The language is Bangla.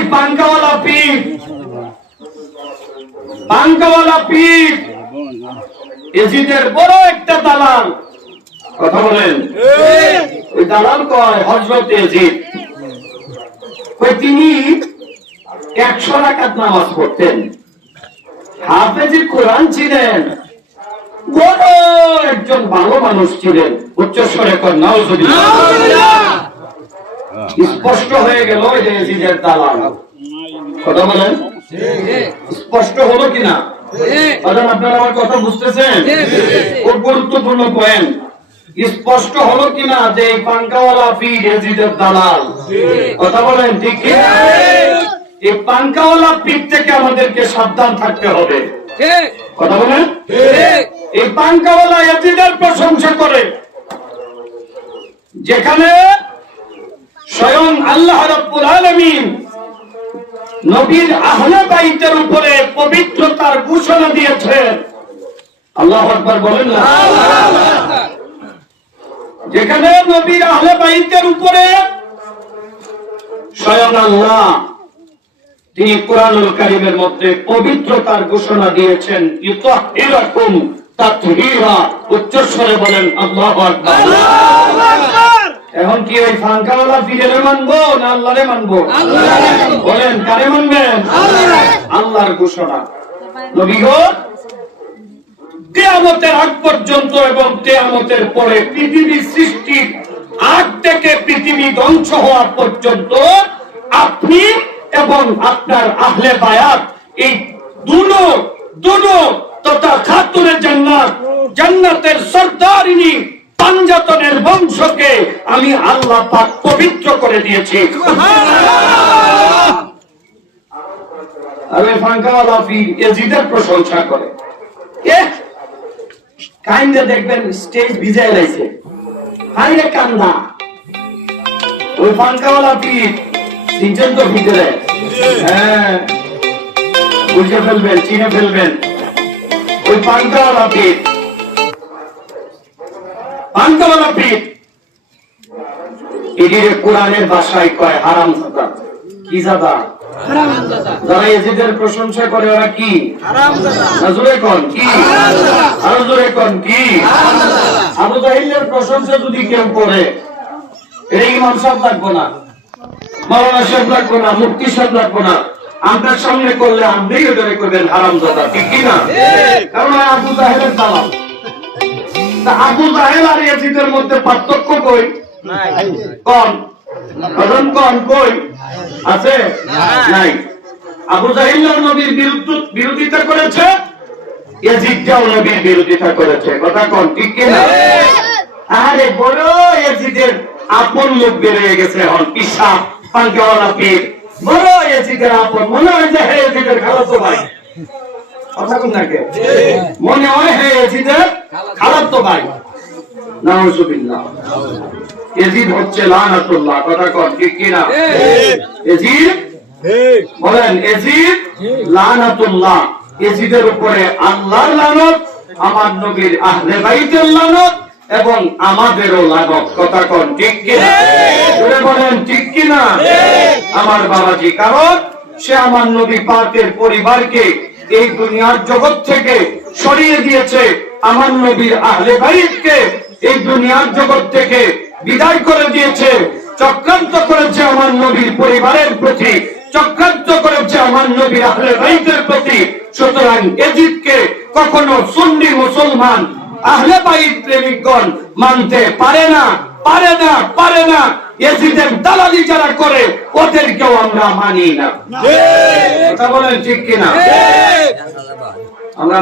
এই পাঙ্কাওয়ালা পীর। পাঙ্কাওয়ালা পীর। এজিদের বড় একটা দালাল। কথা বলেন। ওই দালাল কয়? হজরত এজিদ। কই তিনি একশো রাকাত নামাজ পড়তেন। হাফেজি কোরআন ছিলেন। বড় একজন ভালো মানুষ ছিলেন। উচ্চস্বরে কর নাউজুবিল্লাহ। স্পষ্ট হয়ে গেল যে দালাল। কথা স্পষ্ট হলো কিনা? আপনারা আমার কথা বুঝতেছেন? গুরুত্বপূর্ণ স্পষ্ট হলো কিনা যে এই পাঙ্কাওয়ালা এজিদের দালাল? কথা বলেন, ঠিক এই পাঙ্কাওয়ালা থেকে আমাদেরকে সাবধান থাকতে হবে। কথা বলেন? এই পাঙ্কাওয়ালা এজিদের প্রশংসা করে। যেখানে রাব্বুল আলামিন নবীর আহলে বাইতের উপরে পবিত্রতার ঘোষণা দিয়েছেন। আল্লাহ আকবার বলেন যেখানে নবীর আহলে বাইতের উপরে স্বয়ং আল্লাহ, তিনি কোরআনুল কারিমের মধ্যে পবিত্রতার ঘোষণা দিয়েছেন। ইউতাহিরাকুম তাতহীরা, উচ্চস্বরে বলেন আল্লাহু আকবার। এখন কি ওই ফাঙ্কাওয়ালা ফিরে মানবো না আল্লাহরে মানবো? বলেন কারে মানবেন? আল্লাহর। ঘোষণা। নবী গো কেয়ামতের আগ পর্যন্ত এবং কেয়ামতের পরে পৃথিবী সৃষ্টির আগ থেকে পৃথিবী ধ্বংস হওয়া পর্যন্ত আপনি এবং আপনার আহলে বায়াত এই দুনো দুনো তথা খাতুনে জান্নাত জান্নাতের সর্দারিনী আল্লাহ পাক পবিত্র করে দিয়েছি। পীর এজিদের প্রশংসা করে। দেখবেন স্টেজ লাইছে হাইরে কান্দা। ওই তো হ্যাঁ। বুঝে ফেলবেন, চিনে ফেলবেন। ওই পাঙ্কাওয়ালা পীর পাঙ্কাওয়ালা পীর এটিরে কোরআনের ভাষায় কয় হারাম জাদা। কি জাদা? যারা এজিদের প্রশংসা করে ওরা কি? নজরে কন কি? আরও জোরে কন কি? আবু জাহিলের প্রশংসা যদি কেউ করে এটা ইমাম সাহেব লাগবো না মাওলানা সাহেব লাগবো না মুক্তি সাহেব লাগবো না। আপনার সামনে করলে আপনিই ওটারে করবেন হারাম দাদা ঠিক কি না? কারণ আবু জাহেলের দালাল। তা আবু জাহেল আর ইয়াজিদের মধ্যে পার্থক্য কই? কজন কন কই? আছে? নাই। আবু জাহিল নবীর বিরোধিতা করেছে? ইয়াজিদটাও নবীর বিরোধিতা করেছে। কথা কন ঠিক কি না? আরে বড় ইয়াজিদের আপন লোক বেরিয়ে গেছে এখন। পিসা পাঙ্কেওয়ালা পীর। বড় ইয়াজিদের আপন। মনে হয় যে হে ইয়াজিদের খালাতো ভাই। কথা কোন নাকি? মনে হয় হে ইয়াজিদের খালাতো ভাই। নাউজুবিল্লাহ। ইয়াজিদ হচ্ছে লানাতুল্লাহ কথা কন ঠিক কি না ইয়াজিদ বলেন এজিদ লানাতুল্লাহ এজিদের উপরে আল্লাহর লানত আমার নবীর আহলে বাইতের লানত এবং আমাদেরও লানত কথা কোন ঠিক কিনা? বলেন ঠিক কিনা? আমার বাবাজি কারণ সে আমার নবী পাকের পরিবারকে এই দুনিয়ার জগৎ থেকে সরিয়ে দিয়েছে। আমার নবীর আহলে বাইতকে এই দুনিয়ার জগৎ থেকে বিদায় করে দিয়েছে চক্রান্ত করেছে আমার নবীর পরিবারের প্রতি চক্রান্ত করেছে আমার নবীর আহলে বাইতের প্রতি। সুতরাং এজিদকে কখনো সুন্নি মুসলমান আহলে বাইত প্রেমিকগণ মানতে পারে না পারে না পারে না। এজিদের দালালি যারা করে ওদেরকেও আমরা মানি না। কথা বলেন ঠিক কিনা? আমরা